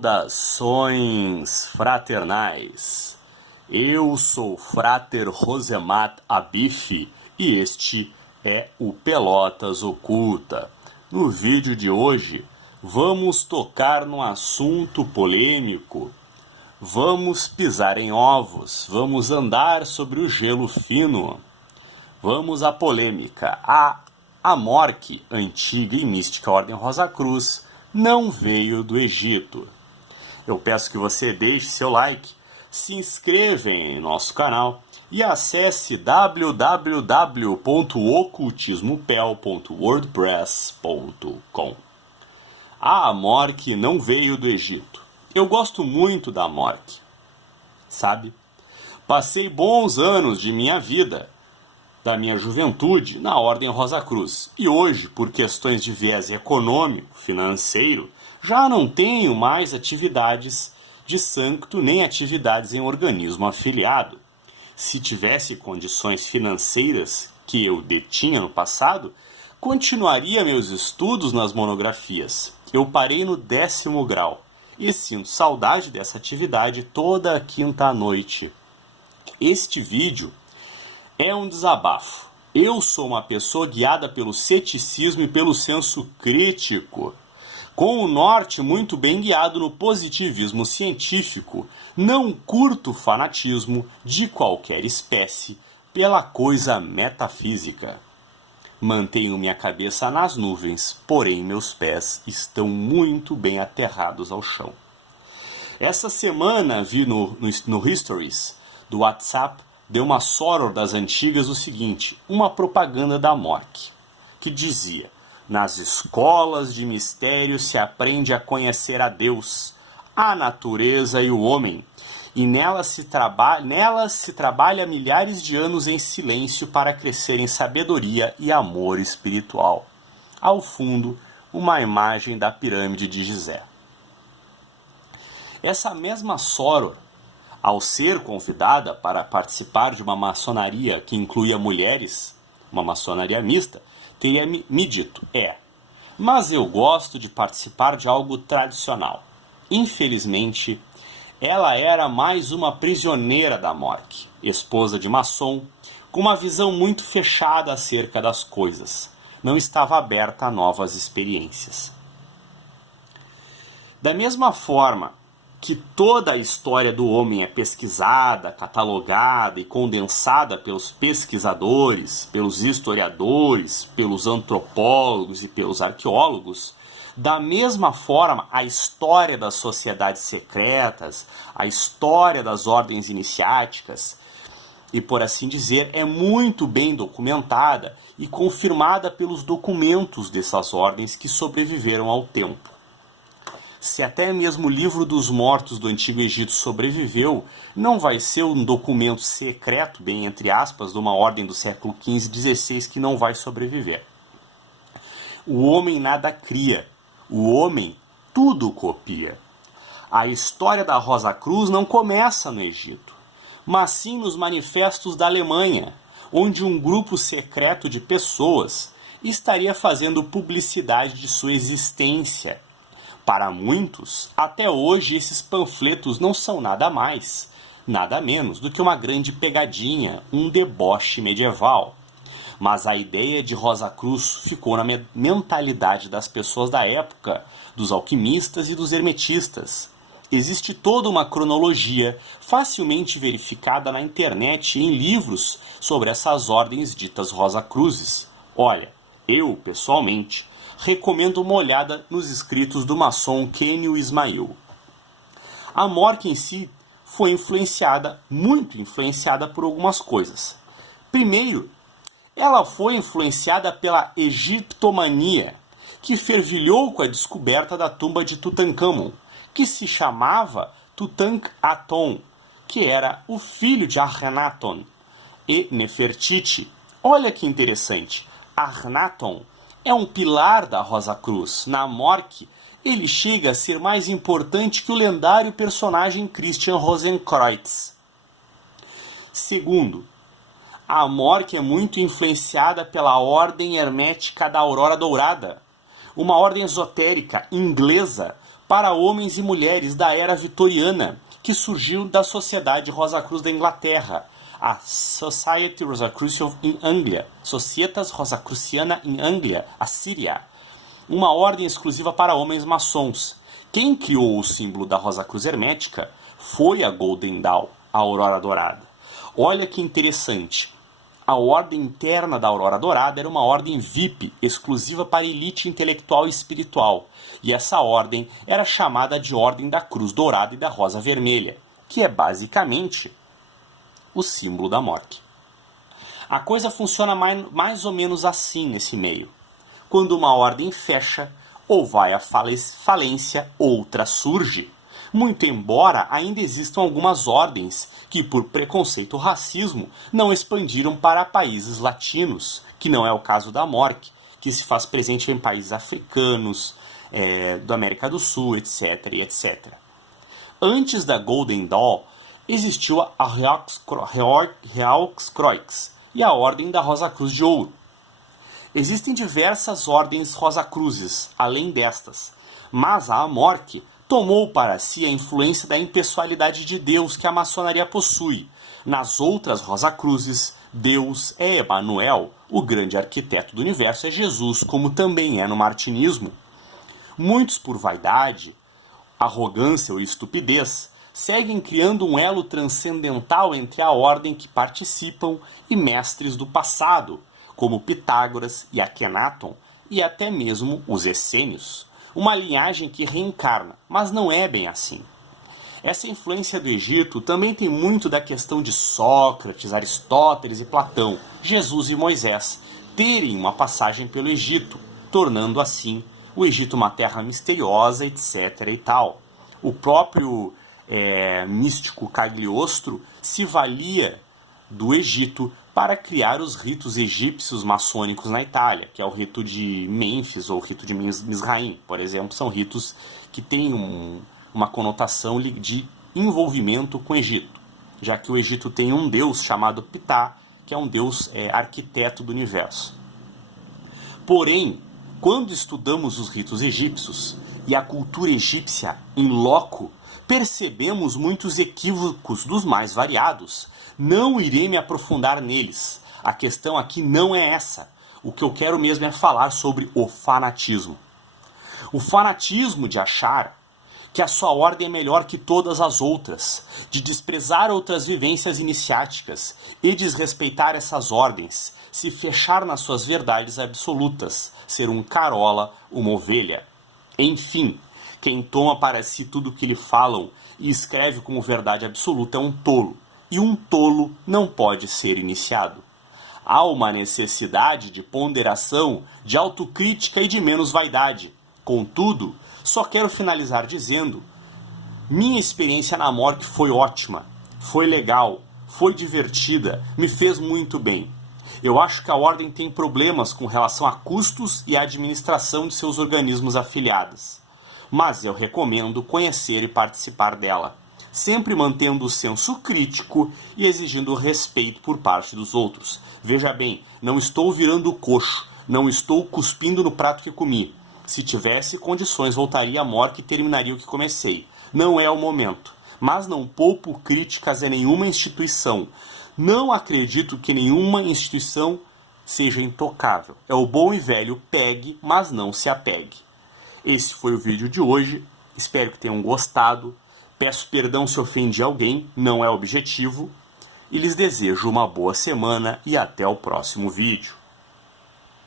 Saudações fraternais! Eu sou Frater Rosemat Abif e este é o Pelotas Oculta. No vídeo de hoje, vamos tocar num assunto polêmico. Vamos pisar em ovos, vamos andar sobre o gelo fino. Vamos à polêmica. A Amorque, antiga e mística Ordem Rosa Cruz, não veio do Egito. Eu peço que você deixe seu like, se inscreva em nosso canal e acesse www.ocultismopel.wordpress.com. A Amorque não veio do Egito. Eu gosto muito da Amorque, sabe? Passei bons anos de minha vida, da minha juventude, na Ordem Rosa Cruz. E hoje, por questões de viés econômico, financeiro, já não tenho mais atividades de sancto nem atividades em organismo afiliado. Se tivesse condições financeiras que eu detinha no passado, continuaria meus estudos nas monografias. Eu parei no 10º grau e sinto saudade dessa atividade toda a quinta noite. Este vídeo é um desabafo. Eu sou uma pessoa guiada pelo ceticismo e pelo senso crítico. Com o norte muito bem guiado no positivismo científico, não curto fanatismo de qualquer espécie pela coisa metafísica. Mantenho minha cabeça nas nuvens, porém meus pés estão muito bem aterrados ao chão. Essa semana vi no Histories do WhatsApp deu uma soror das antigas o seguinte, uma propaganda da Amorque, que dizia: nas escolas de mistério se aprende a conhecer a Deus, a natureza e o homem, e nelas se trabalha milhares de anos em silêncio para crescer em sabedoria e amor espiritual. Ao fundo, uma imagem da pirâmide de Gizé. Essa mesma soror, ao ser convidada para participar de uma maçonaria que incluía mulheres, uma maçonaria mista, teria me dito, mas eu gosto de participar de algo tradicional. Infelizmente, ela era mais uma prisioneira da Amorque, esposa de maçom, com uma visão muito fechada acerca das coisas. Não estava aberta a novas experiências. Da mesma forma que toda a história do homem é pesquisada, catalogada e condensada pelos pesquisadores, pelos historiadores, pelos antropólogos e pelos arqueólogos, da mesma forma a história das sociedades secretas, a história das ordens iniciáticas, e por assim dizer, é muito bem documentada e confirmada pelos documentos dessas ordens que sobreviveram ao tempo. Se até mesmo o livro dos mortos do Antigo Egito sobreviveu, não vai ser um documento secreto, bem entre aspas, de uma ordem do século XV e XVI que não vai sobreviver. O homem nada cria, o homem tudo copia. A história da Rosa Cruz não começa no Egito, mas sim nos manifestos da Alemanha, onde um grupo secreto de pessoas estaria fazendo publicidade de sua existência. Para muitos, até hoje esses panfletos não são nada mais, nada menos do que uma grande pegadinha, um deboche medieval. Mas a ideia de Rosa Cruz ficou na mentalidade das pessoas da época, dos alquimistas e dos hermetistas. Existe toda uma cronologia facilmente verificada na internet e em livros sobre essas ordens ditas Rosa Cruzes. Olha, eu, pessoalmente, recomendo uma olhada nos escritos do maçom Kenio Ismail. A Amorque em si foi muito influenciada por algumas coisas. Primeiro, ela foi influenciada pela egiptomania, que fervilhou com a descoberta da tumba de Tutankhamon, que se chamava Tutankhaton, que era o filho de Akhenaton e Nefertiti. Olha que interessante, Akhenaton é um pilar da Rosa Cruz. Na Amorque, ele chega a ser mais importante que o lendário personagem Christian Rosenkreuz. Segundo, a Amorque é muito influenciada pela Ordem Hermética da Aurora Dourada, uma ordem esotérica inglesa para homens e mulheres da era vitoriana, que surgiu da Sociedade Rosa Cruz da Inglaterra, a Society Rosicrucian in Anglia, Societas Rosicruciana in Anglia, a Síria, uma ordem exclusiva para homens maçons. Quem criou o símbolo da Rosa Cruz Hermética foi a Golden Dawn, a Aurora Dourada. Olha que interessante. A ordem interna da Aurora Dourada era uma ordem VIP, exclusiva para elite intelectual e espiritual. E essa ordem era chamada de Ordem da Cruz Dourada e da Rosa Vermelha, que é basicamente o símbolo da morte. A coisa funciona mais ou menos assim nesse meio. Quando uma ordem fecha, ou vai à falência, outra surge. Muito embora ainda existam algumas ordens que, por preconceito ou racismo, não expandiram para países latinos, que não é o caso da MORC, que se faz presente em países africanos, da América do Sul, etc. e etc. Antes da Golden Dawn, existiu a Realskreuz e a Ordem da Rosa Cruz de Ouro. Existem diversas ordens Rosacruzes, além destas, mas a Amorque tomou para si a influência da impessoalidade de Deus que a maçonaria possui. Nas outras Rosacruzes, Deus é Emanuel, o grande arquiteto do universo é Jesus, como também é no martinismo. Muitos, por vaidade, arrogância ou estupidez, seguem criando um elo transcendental entre a ordem que participam e mestres do passado, como Pitágoras e Akhenaton, e até mesmo os essênios, uma linhagem que reencarna, mas não é bem assim. Essa influência do Egito também tem muito da questão de Sócrates, Aristóteles e Platão, Jesus e Moisés, terem uma passagem pelo Egito, tornando assim o Egito uma terra misteriosa, etc. e tal. O próprio místico Cagliostro se valia do Egito para criar os ritos egípcios maçônicos na Itália, que é o rito de Mênfis ou o rito de Mizraim, por exemplo, são ritos que têm uma conotação de envolvimento com o Egito, já que o Egito tem um deus chamado Ptah, que é um deus arquiteto do universo. Porém, quando estudamos os ritos egípcios e a cultura egípcia em loco, percebemos muitos equívocos dos mais variados. Não irei me aprofundar neles. A questão aqui não é essa. O que eu quero mesmo é falar sobre o fanatismo. O fanatismo de achar que a sua ordem é melhor que todas as outras, de desprezar outras vivências iniciáticas e desrespeitar essas ordens, se fechar nas suas verdades absolutas, ser um carola, uma ovelha. Enfim, quem toma para si tudo o que lhe falam e escreve como verdade absoluta é um tolo, e um tolo não pode ser iniciado. Há uma necessidade de ponderação, de autocrítica e de menos vaidade. Contudo, só quero finalizar dizendo: minha experiência na morte foi ótima, foi legal, foi divertida, me fez muito bem. Eu acho que a ordem tem problemas com relação a custos e a administração de seus organismos afiliados, mas eu recomendo conhecer e participar dela, sempre mantendo o senso crítico e exigindo respeito por parte dos outros. Veja bem, não estou virando o coxo, não estou cuspindo no prato que comi. Se tivesse condições, voltaria à morte e terminaria o que comecei. Não é o momento, mas não poupo críticas a nenhuma instituição. Não acredito que nenhuma instituição seja intocável. É o bom e velho pegue, mas não se apegue. Esse foi o vídeo de hoje. Espero que tenham gostado. Peço perdão se ofendi alguém, não é objetivo. E lhes desejo uma boa semana e até o próximo vídeo.